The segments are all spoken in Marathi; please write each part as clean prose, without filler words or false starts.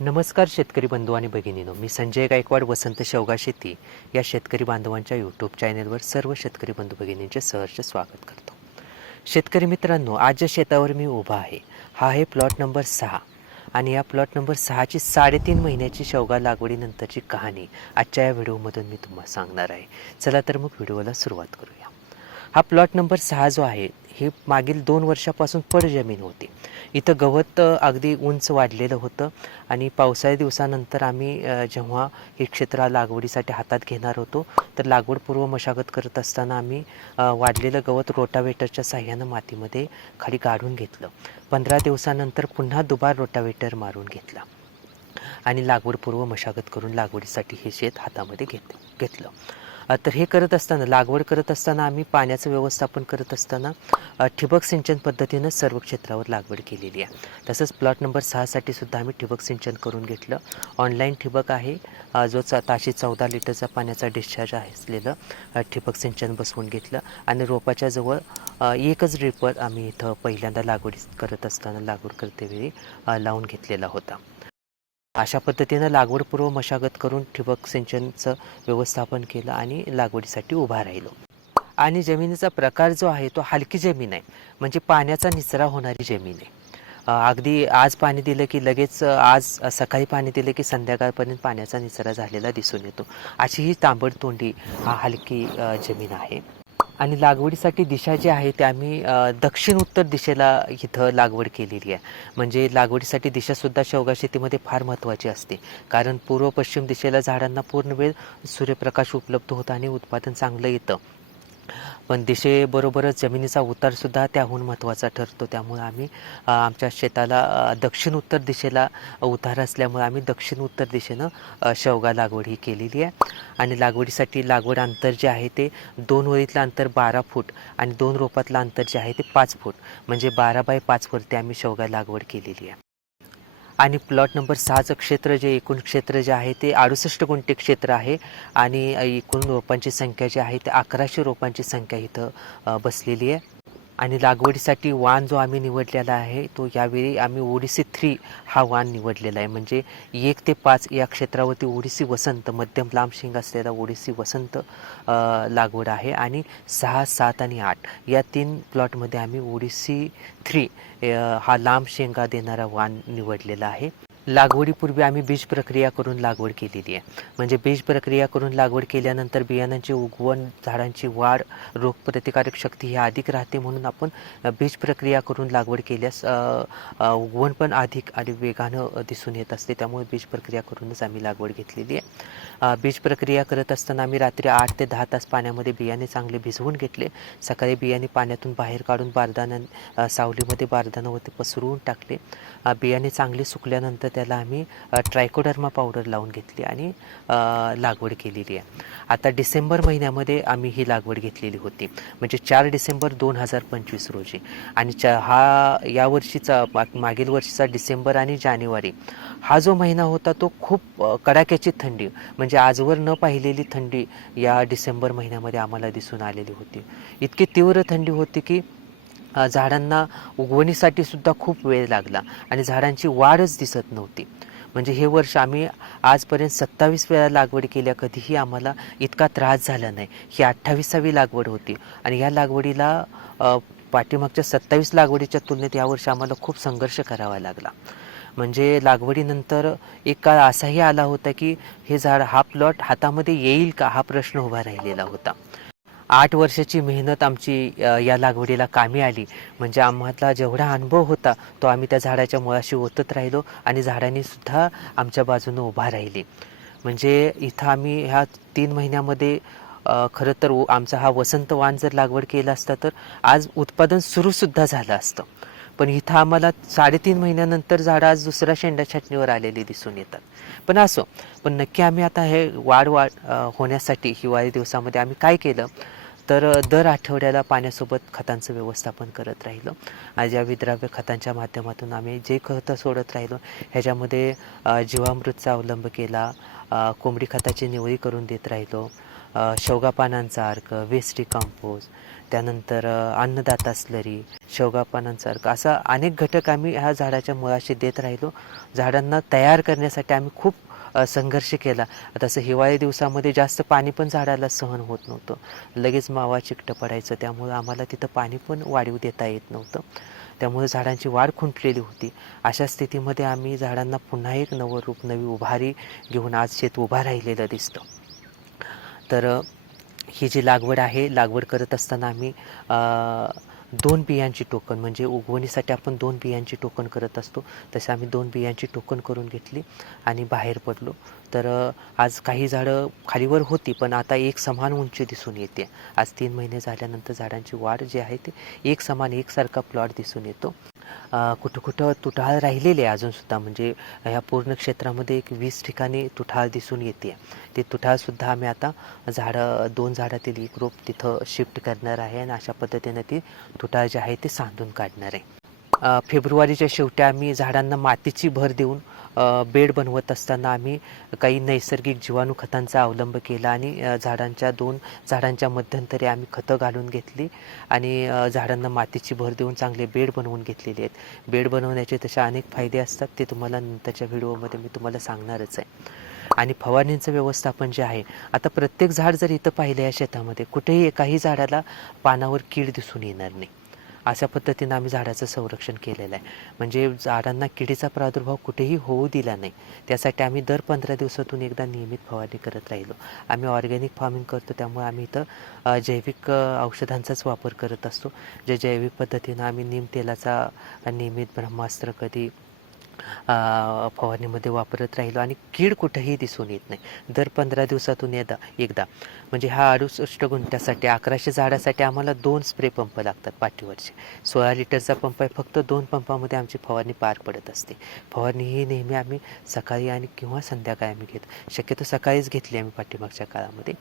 नमस्कार शेतकरी बंधू आणि भगिनीनो, मी संजय गायकवाड वसंत शेवगा शेती या शेतकरी बांधवांच्या यूट्यूब चॅनलवर सर्व शेतकरी बंधू भगिनींचे सहर्ष स्वागत करतो. शेतकरी मित्रांनो, आज ज्या शेतावर मी उभा आहे हा आहे प्लॉट नंबर 6 आणि या प्लॉट नंबर 6ची 3.5 महिन्याची शेवगा लागवडीनंतरची कहाणी आजच्या या व्हिडिओमधून मी तुम्हाला सांगणार आहे. चला तर मग व्हिडिओला सुरुवात करूया. हा प्लॉट नंबर 6 जो आहे हे मागील 2 वर्षापासून पडजमीन होती. इथं गवत अगदी उंच वाढलेलं होतं आणि पावसाळी दिवसानंतर आम्ही जेव्हा हे क्षेत्र लागवडीसाठी हातात घेणार होतो तर लागवडपूर्व मशागत करत असताना आम्ही वाढलेलं गवत रोटावेटरच्या साह्यानं मातीमध्ये खाली काढून घेतलं. 15 दिवसानंतर पुन्हा दुबार रोटावेटर मारून घेतला आणि लागवडपूर्व मशागत करून लागवडीसाठी हे शेत हातामध्ये घेतलं. तर हे करत असताना लागवड करत असताना आम्ही पाण्याचं व्यवस्थापन करत असताना ठिबक सिंचन पद्धतीनं सर्व क्षेत्रावर लागवड केलेली आहे. तसंच प्लॉट नंबर 6साठी सुद्धा आम्ही ठिबक सिंचन करून घेतलं. ऑनलाईन ठिबक आहे, जो ताशी 14 लिटरचा पाण्याचा डिस्चार्ज आहे असलेलं ठिबक सिंचन बसवून घेतलं आणि रोपाच्या जवळ एकच ड्रिपर आम्ही इथं पहिल्यांदा लागवड करत असताना लागवड करतेवेळी लावून घेतलेला होता. अशा पद्धतीनं लागवडपूर्व मशागत करून ठिबक सिंचनचं व्यवस्थापन केलं आणि लागवडीसाठी उभा राहिलो. आणि जमिनीचा प्रकार जो आहे तो हलकी जमीन आहे, म्हणजे पाण्याचा निचरा होणारी जमीन आहे. अगदी आज पाणी दिलं की लगेच आज सकाळी पाणी दिलं की संध्याकाळपर्यंत पाण्याचा निचरा झालेला दिसून येतो. अशी ही तांबडतोंडी हलकी जमीन आहे. आणि लागवडीसाठी दिशा जी आहे ते आम्ही दक्षिण उत्तर दिशेला इथं लागवड केलेली आहे. म्हणजे लागवडीसाठी दिशासुद्धा शेवगा शेतीमध्ये फार महत्त्वाची असते, कारण पूर्व पश्चिम दिशेला झाडांना पूर्ण वेळ सूर्यप्रकाश उपलब्ध होतो आणि उत्पादन चांगलं येतं. पण दिशेबरोबरच जमिनीचा उतारसुद्धा त्याहून महत्त्वाचा ठरतो. त्यामुळे आम्ही आमच्या शेताला दक्षिण उत्तर दिशेला उतार असल्यामुळे आम्ही दक्षिण उत्तर दिशेनं शेवगा लागवड ही केलेली आहे. आणि लागवडीसाठी लागवड अंतर जे आहे ते 2 ओळीतलं अंतर 12 फूट आणि 2 रोपातलं अंतर जे आहे ते 5 फूट, म्हणजे 12 बाय 5 वरती आम्ही शेवगा लागवड केलेली आहे. आणि प्लॉट नंबर 6चं क्षेत्र जे एकूण क्षेत्र जे आहे ते 68 गुंठे क्षेत्र आहे आणि एकूण रोपांची संख्या जी आहे ते 1100 रोपांची संख्या इथं बसलेली आहे. आणि लागवडीसाठी वाण जो आम्ही निवडलेला आहे तो यावेळी आम्ही ओडिसी 3 हा वाण निवडलेला आहे. म्हणजे 1 ते 5 या क्षेत्रावरती ओडिसी वसंत मध्यम लांब शेंग असलेला ओडिसी वसंत लागवड आहे आणि 6, 7 आणि 8 या 3 प्लॉटमध्ये आम्ही ओडिसी 3 हा लांब शेंगा देणारा वाण निवडलेला आहे. लागवडीपूर्वी आम्ही बीज प्रक्रिया करून लागवड केलेली आहे. म्हणजे बीज प्रक्रिया करून लागवड केल्यानंतर बियाणांची उगवण, झाडांची वाढ, रोगप्रतिकारक शक्ती ही अधिक राहते, म्हणून आपण बीज प्रक्रिया करून लागवड केल्यास उगवण पण अधिक आणि वेगानं दिसून येत असते. त्यामुळे बीज प्रक्रिया करूनच आम्ही लागवड घेतलेली आहे. बीज प्रक्रिया करत असताना आम्ही रात्री 8 ते 10 तास पाण्यामध्ये बियाणे चांगले भिजवून घेतले. सकाळी बियाणे पाण्यातून बाहेर काढून बारदाना सावलीमध्ये बारदानावरती पसरवून टाकले. बियाणे चांगले सुकल्यानंतर त्याला आम्ही ट्रायकोडर्मा पावडर लावून घेतली आणि लागवड केलेली आहे. आता डिसेंबर महिन्यामध्ये आम्ही ही लागवड घेतलेली होती, म्हणजे 4 डिसेंबर 2025 रोजी. आणि या वर्षीचा मागील वर्षीचा डिसेंबर आणि जानेवारी हा जो महिना होता तो खूप कडाक्याची थंडी, म्हणजे आजवर न पाहिलेली थंडी या डिसेंबर महिन्यामध्ये आम्हाला दिसून आलेली होती. इतकी तीव्र थंडी होती की झाडांना उगवणीसाठी सुद्धा खूप वेळ लागला आणि झाडांची वाढच दिसत नव्हती. म्हणजे हे वर्ष आम्ही आजपर्यंत 27 वेळा लागवड केल्या, कधीही आम्हाला इतका त्रास झाला नाही. ही 28वी लागवड होती आणि या लागवडीला पाठीमागच्या 27 लागवडीच्या तुलनेत यावर्षी आम्हाला खूप संघर्ष करावा लागला. म्हणजे लागवडीनंतर एक काळ असाही आला होता की हे झाड, हा प्लॉट हातामध्ये येईल का, हा प्रश्न उभा राहिलेला होता. 8 वर्षाची मेहनत आमची या लागवडीला कामी आली. म्हणजे आम्हाला जेवढा अनुभव होता तो आम्ही त्या झाडाच्या मुळाशी ओतत राहिलो आणि झाडांनी सुद्धा आमच्या बाजूनं उभा राहिली. म्हणजे इथं आम्ही ह्या 3 महिन्यामध्ये खरं तर आमचा हा वसंत वाण जर लागवड केला असता तर आज उत्पादन सुरूसुद्धा झालं असतं. पण इथं आम्हाला 3.5 महिन्यानंतर झाडं आज दुसऱ्या शेंडा छाटणीवर आलेली दिसून येतात. पण असो, पण नक्की आम्ही आता हे वाढ होण्यासाठी हिवाळी दिवसामध्ये आम्ही काय केलं तर दर आठवड्याला पाण्यासोबत खतांचं व्यवस्थापन करत राहिलो. आज या विद्राव्य खतांच्या माध्यमातून आम्ही जे खतं सोडत राहिलो ह्याच्यामध्ये जीवामृतचा अवलंब केला, कोंबडी खताची निवडी करून देत राहिलो, शेवगा पानांचा अर्क, वेस्टी कंपोस्ट, त्यानंतर अन्नदाता स्लरी, शेवगा पानांचा अर्क, असा अनेक घटक आम्ही ह्या झाडाच्या मुळाशी देत राहिलो. झाडांना तयार करण्यासाठी आम्ही खूप संघर्ष केला. तसं हिवाळी दिवसामध्ये जास्त पाणी पण झाडाला सहन होत नव्हतं, लगेच मावा चिकटं पडायचं, त्यामुळं आम्हाला तिथं पाणी पण वाढीव देता येत नव्हतं. त्यामुळे झाडांची वाढ खुंटलेली होती. अशा स्थितीमध्ये आम्ही झाडांना पुन्हा एक नवं रूप, नवी उभारी घेऊन आज शेत उभा राहिलेलं दिसतं. तर ही जी लागवड आहे, लागवड करत असताना आम्ही 2 बियांची टोकन, म्हणजे उगवणीसाठी आपण 2 बियांची टोकन करत असतो, तसे आम्ही 2 बियांची टोकन करून घेतली आणि बाहेर पडलो. तर आज काही झाडं खालीवर होती, पण आता एक समान उंची दिसून येते. आज 3 महिने झाल्यानंतर झाडांची वाढ जी आहे ती एक समान, एकसारखा प्लॉट दिसून येतो. कुठं कुठं तुटाळ राहिलेले आहे अजूनसुद्धा, म्हणजे ह्या पूर्ण क्षेत्रामध्ये एक 20 ठिकाणी तुटाळ दिसून येते. ते तुटाळसुद्धा आम्ही आता झाडं, 2 झाडातील एक रोप तिथं शिफ्ट करणार आहे आणि अशा पद्धतीने ती तुटाळ जी आहे ती सांधून काढणार आहे. फेब्रुवारीच्या शेवटी आम्ही झाडांना मातीची भर देऊन बेड बनवत असताना आम्ही काही नैसर्गिक जीवाणू खतांचा अवलंब केला आणि झाडांच्या 2 झाडांच्या मध्यंतरी आम्ही खतं घालून घेतली आणि झाडांना मातीची भर देऊन चांगले बेड बनवून घेतलेले आहेत. बेड बनवण्याचे तसे अनेक फायदे असतात, ते तुम्हाला नंतरच्या व्हिडिओमध्ये मी तुम्हाला सांगणारच आहे. आणि फवारणीचं व्यवस्थापन जे आहे, आता प्रत्येक झाड जर इथं पाहिलं या शेतामध्ये, कुठेही एकाही झाडाला पानावर कीड दिसून येणार नाही. अशा पद्धतीनं आम्ही झाडाचं संरक्षण केलेलं आहे. म्हणजे झाडांना किडीचा प्रादुर्भाव कुठेही होऊ दिला नाही. त्यासाठी आम्ही दर 15 दिवसातून एकदा नियमित फवारणी करत राहिलो. आम्ही ऑर्गॅनिक फार्मिंग करतो, त्यामुळे आम्ही इथं जैविक औषधांचाच वापर करत असतो. जे जैविक पद्धतीनं आम्ही नीमतेलाचा नियमित ब्रह्मास्त्र कधी फवारणीमध्ये वापरत राहिलो आणि कीड कुठेही दिसून येत नाही. दर 15 दिवसातून एकदा म्हणजे हा 68 गुंठ्यासाठी 1100 झाडासाठी आम्हाला 2 स्प्रे पंप लागतात पाठीवरचे. 16 लिटरचा पंप आहे, फक्त 2 पंपामध्ये आमची फवारणी पार पडत असते. फवारणी ही नेहमी आम्ही सकाळी आणि किंवा संध्याकाळी आम्ही घेतो. शक्यतो सकाळीच घेतली आम्ही पाठीमागच्या काळामध्ये.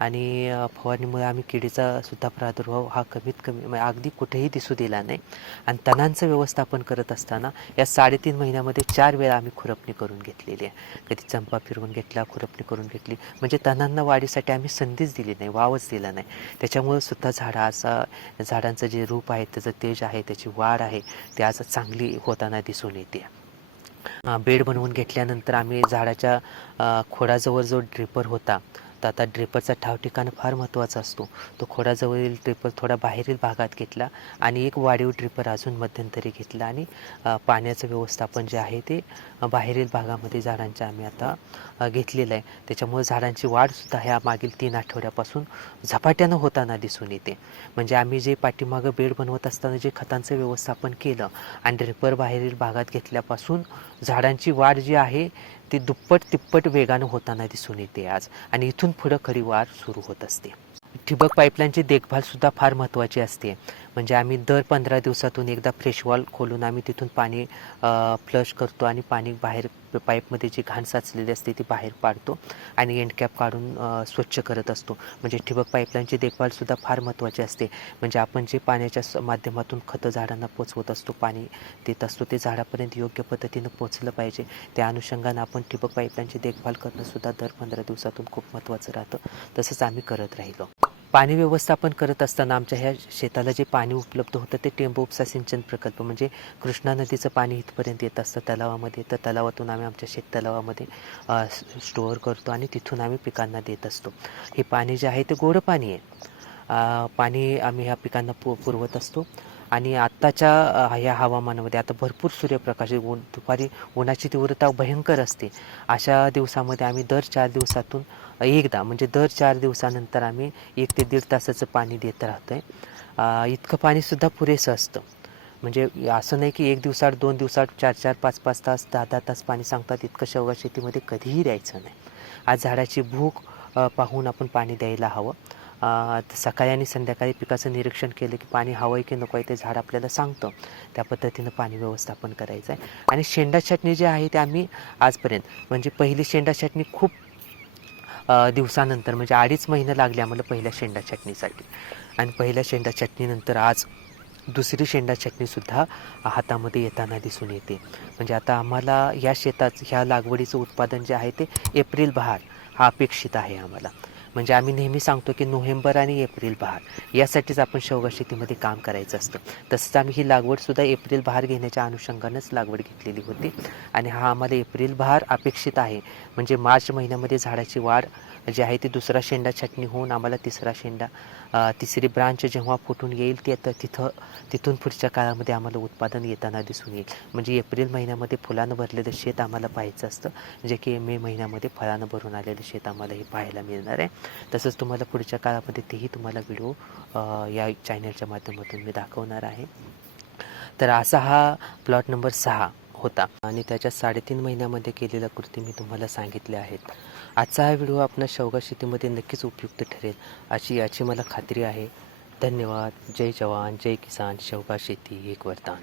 आणि फवारणीमुळे आम्ही किडीचा सुद्धा प्रादुर्भाव हा कमीत कमी, म्हणजे अगदी कुठेही दिसू दिला नाही. आणि तणांचं व्यवस्थापन करत असताना या 3.5 महिन्यामध्ये 4 वेळा आम्ही खुरपणी करून घेतलेली आहे. कधी चंपा फिरवून घेतला, खुरपणी करून घेतली, म्हणजे तणांना वाढीसाठी आम्ही संधीच दिली नाही, वावच दिला नाही. त्याच्यामुळे सुद्धा झाडांचं जे रूप आहे, त्याचं तेज आहे, त्याची वाढ आहे, ती आज चांगली होताना दिसून येते. बेड बनवून घेतल्यानंतर आम्ही झाडाच्या खोडाजवळ जो ड्रिपर होता, तर आता ड्रिपरचा ठाव ठिकाण फार महत्त्वाचा असतो. तो खोडाजवळील ड्रिपर थोडा बाहेरील भागात घेतला आणि एक वाढीव ड्रिपर अजून मध्यंतरी घेतला आणि पाण्याचं व्यवस्थापन जे आहे ते बाहेरील भागामध्ये झाडांच्या आम्ही आता घेतलेलं आहे. त्याच्यामुळे झाडांची वाढसुद्धा ह्या मागील 3 आठवड्यापासून झपाट्यानं होताना दिसून येते. म्हणजे आम्ही जे पाठीमागं बेड बनवत असताना जे खतांचं व्यवस्थापन केलं आणि ड्रिपर बाहेरील भागात घेतल्यापासून झाडांची वाढ जी आहे ती दुप्पट तिप्पट वेगानं होताना दिसून येते आज, आणि इथून पुढं खरी वाढ सुरू होत असते. ठिबक पाईपलाईनची देखभालसुद्धा फार महत्त्वाची असते. म्हणजे आम्ही दर 15 दिवसातून एकदा फ्रेश वॉल खोलून आम्ही तिथून पाणी फ्लश करतो आणि पाणी बाहेर पाईपमध्ये जी घाण साचलेली असते ती बाहेर पाडतो आणि एंडकॅप काढून स्वच्छ करत असतो. म्हणजे ठिबक पाईपलाईनची देखभालसुद्धा फार महत्त्वाची असते. म्हणजे आपण जे पाण्याच्या माध्यमातून खतं झाडांना पोचवत असतो, पाणी देत असतो, ते झाडापर्यंत योग्य पद्धतीनं पोचलं पाहिजे. त्या अनुषंगानं आपण ठिबक पाईपलाईनची देखभाल करणंसुद्धा दर 15 दिवसातून खूप महत्त्वाचं राहतं. तसंच आम्ही करत राहिलो. पाणी व्यवस्थापन करत असताना आमच्या ह्या शेताला जे पाणी उपलब्ध होतं ते टेंबू उपसा सिंचन प्रकल्प, म्हणजे कृष्णा नदीचं पाणी इथपर्यंत येत असतं तलावामध्ये. तर तलावातून आम्ही आमच्या शेततलावामध्ये स्टोअर करतो आणि तिथून आम्ही पिकांना देत असतो. हे पाणी जे आहे ते गोडं पाणी आहे. पाणी आम्ही ह्या पिकांना पुरवत असतो. आणि आत्ताच्या ह्या हवामानामध्ये आता भरपूर सूर्यप्रकाश, दुपारी उन्हाची तीव्रता भयंकर असते. अशा दिवसामध्ये आम्ही दर 4 दिवसातून एकदा, म्हणजे दर 4 दिवसानंतर आम्ही 1 ते 1.5 तासाचं पाणी देत राहतो आहे. इतकं पाणीसुद्धा पुरेसं असतं. म्हणजे असं नाही की 1 दिवसाआड 2 दिवसाआड 4-4, 5-5 तास, 10-10 तास पाणी सांगतात, इतकं शेवगा शेतीमध्ये कधीही द्यायचं नाही. आज झाडाची भूक पाहून आपण पाणी द्यायला हवं. सकाळी आणि संध्याकाळी पिकाचं निरीक्षण केलं की पाणी हवं आहे की नको आहे ते झाड आपल्याला सांगतं. त्या पद्धतीनं पाणी व्यवस्थापन करायचं आहे. आणि शेंडा छाटणी जी आहे ते आम्ही आजपर्यंत, म्हणजे पहिली शेंडा छाटणी खूप दिवसानंतर, म्हणजे 2.5 महिने लागले आम्हाला पहिल्या शेंडा छाटणीसाठी. आणि पहिल्या शेंडा छाटणीनंतर आज दुसरी शेंडा छाटणीसुद्धा हातामध्ये येताना दिसून येते. म्हणजे आता आम्हाला या शेतात ह्या लागवडीचं उत्पादन जे आहे ते एप्रिल बहार हा अपेक्षित आहे आम्हाला. म्हणजे आम्ही नेहमी सांगतो की नोव्हेंबर आणि एप्रिल बहार यासाठीच आपण शेवगा शेतीमध्ये काम करायचं असतं. तसंच आम्ही ही लागवडसुद्धा एप्रिल बहार घेण्याच्या अनुषंगानंच लागवड घेतलेली होती आणि हा आम्हाला एप्रिल बहार अपेक्षित आहे. म्हणजे मार्च महिन्यामध्ये झाडाची वाढ जी आहे ती दुसरा शेंडा छाटणी होऊन आम्हाला तिसरा शेंडा तिसरी ब्रांच जेव्हा फुटून येईल ते आता तिथून पुढच्या काळामध्ये आम्हाला उत्पादन येताना दिसून येईल. म्हणजे एप्रिल महिन्यामध्ये फुलानं भरलेलं शेत आम्हाला पाहायचं असतं, जे की मे महिन्यामध्ये फळानं भरून आलेलं शेत आम्हाला हे पाहायला मिळणार आहे. तसंच तुम्हाला पुढच्या काळामध्ये तेही तुम्हाला व्हिडिओ या चॅनलच्या माध्यमातून मी दाखवणार आहे. तर असा हा प्लॉट नंबर 6 होता आणि त्याच्या 3.5 महिन्यामध्ये केलेल्या कृती मी तुम्हाला सांगितल्या आहेत. आजचा हा व्हिडिओ आपल्या शेवगा शेतीमध्ये नक्कीच उपयुक्त ठरेल याची मला खात्री आहे. धन्यवाद. जय जवान, जय किसान. शेवगा शेती एक वरदान.